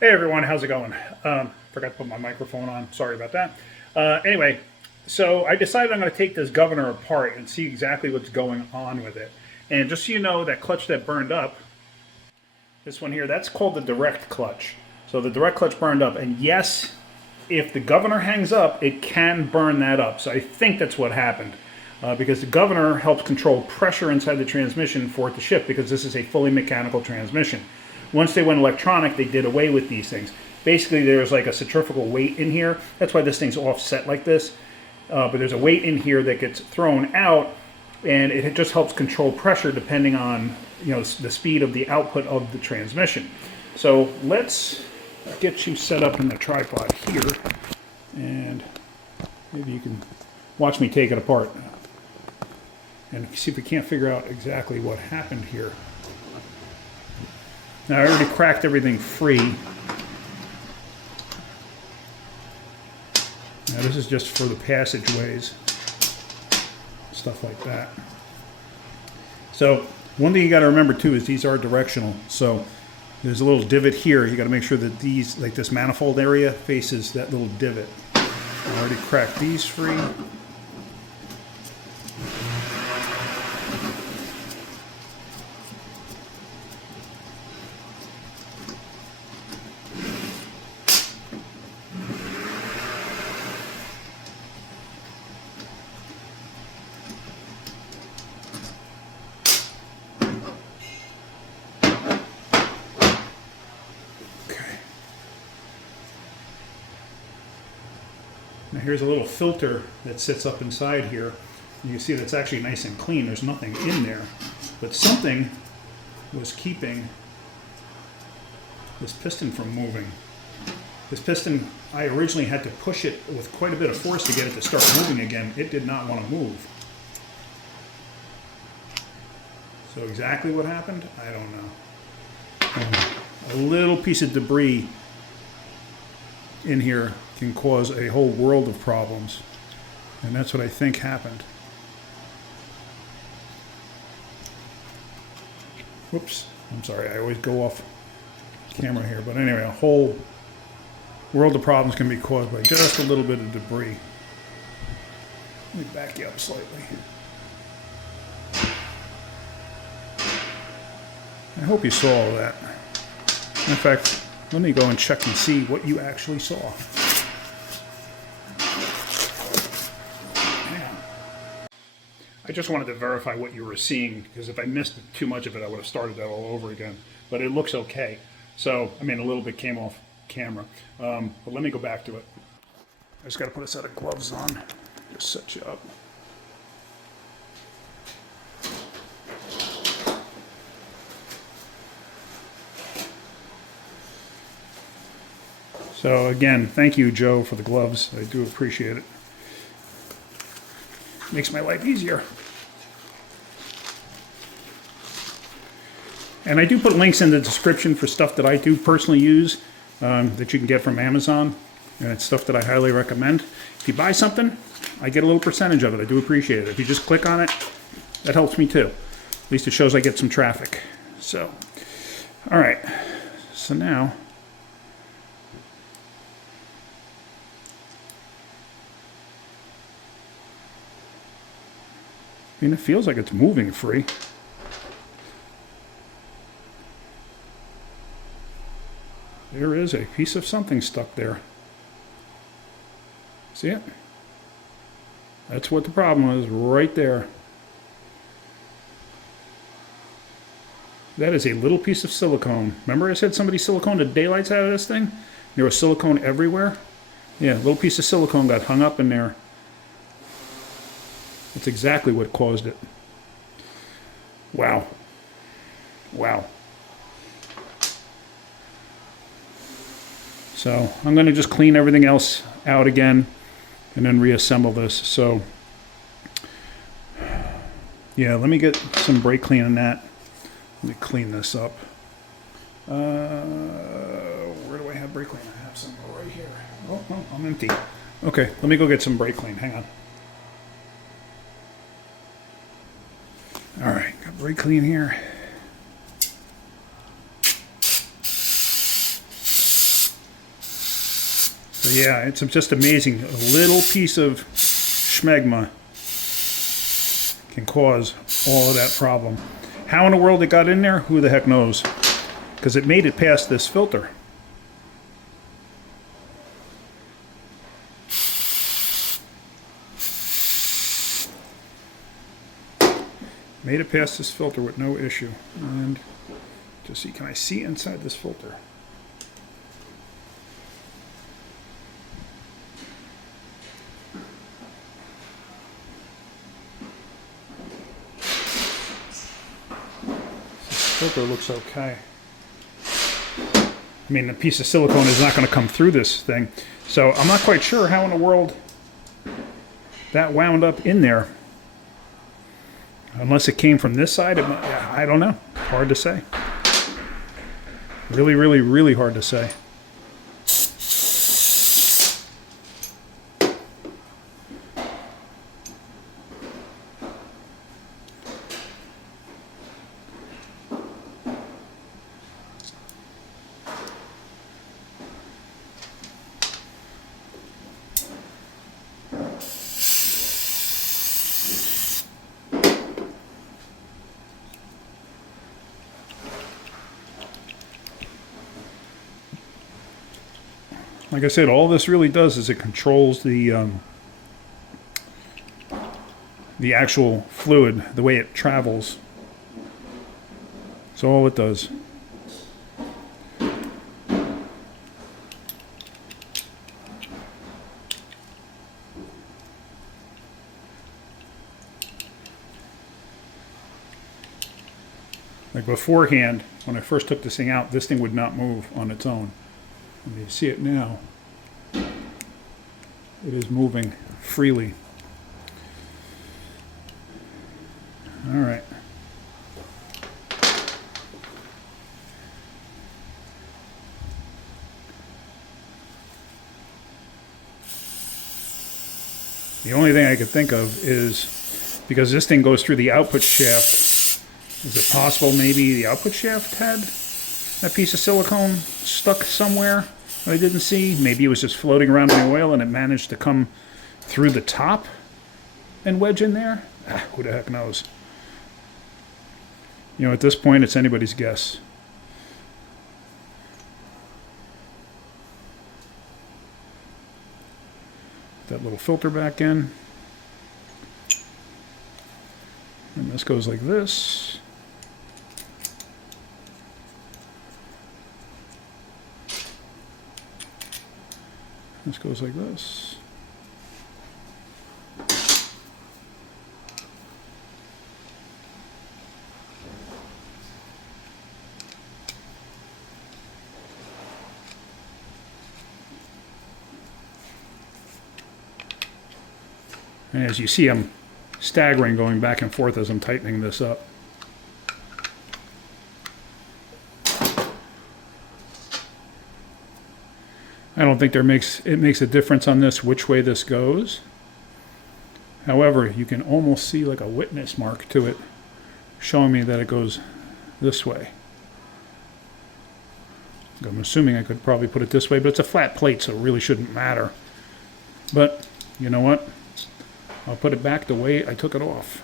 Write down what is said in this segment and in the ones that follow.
Hey everyone, how's it going? Forgot to put my microphone on. Sorry about that. Anyway, so I decided I'm going to take this governor apart and see exactly what's going on with it. And just so you know, that clutch that burned up, this one here, that's called the direct clutch. So the direct clutch burned up, and yes, if the governor hangs up, it can burn that up. So I think that's what happened. Because the governor helps control pressure inside the transmission for it to shift, because this is a fully mechanical transmission. Once they went electronic, they did away with these things. Basically, there's like a centrifugal weight in here. That's why this thing's offset like this. But there's a weight in here that gets thrown out, and it just helps control pressure depending on the speed of the output of the transmission. So let's get you set up in the tripod here, and maybe you can watch me take it apart and see if we can't figure out exactly what happened here. Now I already cracked everything free. Now this is just for the passageways, stuff like that. So one thing you got to remember too is these are directional. So there's a little divot here. You got to make sure that these, like this manifold area, faces that little divot. I already cracked these free. Now here's a little filter that sits up inside here. You can see that's actually nice and clean. There's nothing in there. But something was keeping this piston from moving. This piston, I originally had to push it with quite a bit of force to get it to start moving again. It did not want to move. So exactly what happened? I don't know. A little piece of debris in here can cause a whole world of problems. And that's what I think happened. Whoops, I'm sorry, I always go off camera here. But anyway, a whole world of problems can be caused by just a little bit of debris. Let me back you up slightly. I hope you saw all that. In fact, let me go and check and see what you actually saw. I just wanted to verify what you were seeing, because if I missed too much of it, I would have started that all over again. But it looks okay. So, I mean, a little bit came off camera. But let me go back to it. I just got to put a set of gloves on. Just set you up. So again, thank you, Joe, for the gloves. I do appreciate it. Makes my life easier. And I do put links in the description for stuff that I do personally use that you can get from Amazon. And it's stuff that I highly recommend. If you buy something, I get a little percentage of it. I do appreciate it. If you just click on it, that helps me too. At least it shows I get some traffic. So, all right. So now, I mean, it feels like it's moving free. There is a piece of something stuck there. See it? That's what the problem was, right there. That is a little piece of silicone. Remember I said somebody siliconed the daylights out of this thing? There was silicone everywhere. Yeah, a little piece of silicone got hung up in there. That's exactly what caused it. Wow. Wow. So I'm going to just clean everything else out again and then reassemble this. So yeah, let me get some brake clean on that. Let me clean this up. Where do I have brake clean? I have some right here. Oh, I'm empty. Okay, let me go get some brake clean. Hang on. All right, got brake clean here. So yeah, it's just amazing. A little piece of schmegma can cause all of that problem. How in the world it got in there, who the heck knows? Because it made it past this filter. Made it past this filter with no issue. And just see, can I see inside this filter? This filter looks okay. I mean, a piece of silicone is not going to come through this thing. So I'm not quite sure how in the world that wound up in there. Unless it came from this side, I don't know. Hard to say. Really, really, really hard to say. Like I said, all this really does is it controls the actual fluid, the way it travels. That's all it does. Like beforehand, when I first took this thing out, this thing would not move on its own. And you see it now. It is moving freely. All right. The only thing I could think of is, because this thing goes through the output shaft, is it possible maybe the output shaft had that piece of silicone stuck somewhere that I didn't see? Maybe it was just floating around in the oil and it managed to come through the top and wedge in there? Who the heck knows? You know, at this point, it's anybody's guess. That little filter back in. And this goes like this. This goes like this. And as you see, I'm staggering, going back and forth as I'm tightening this up. I don't think it makes a difference on this which way this goes. However, you can almost see like a witness mark to it, showing me that it goes this way. I'm assuming I could probably put it this way, but it's a flat plate, so it really shouldn't matter. But you know what? I'll put it back the way I took it off.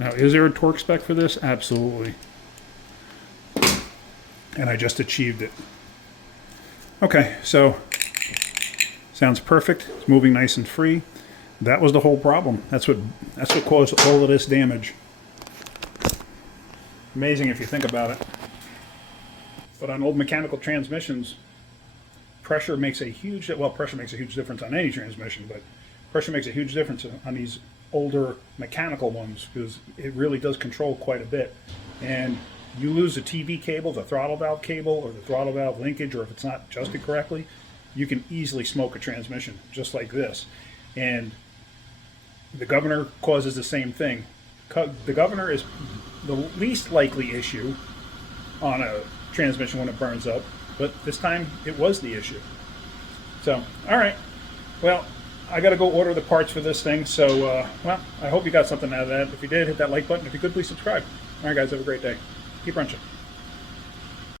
Now, is there a torque spec for this? Absolutely. And I just achieved it. Okay, so sounds perfect. It's moving nice and free. That was the whole problem. That's what caused all of this damage. Amazing if you think about it. But on old mechanical transmissions, pressure makes a huge difference on any transmission, but pressure makes a huge difference on these older mechanical ones, because it really does control quite a bit. And you lose a TV cable, the throttle valve cable, or the throttle valve linkage, or if it's not adjusted correctly, you can easily smoke a transmission just like this. And the governor causes the same thing. The governor is the least likely issue on a transmission when it burns up, but this time it was the issue. So, all right. Well, I got to go order the parts for this thing. So, well, I hope you got something out of that. If you did, hit that like button. If you could, please subscribe. All right, guys, have a great day. Keep wrenching.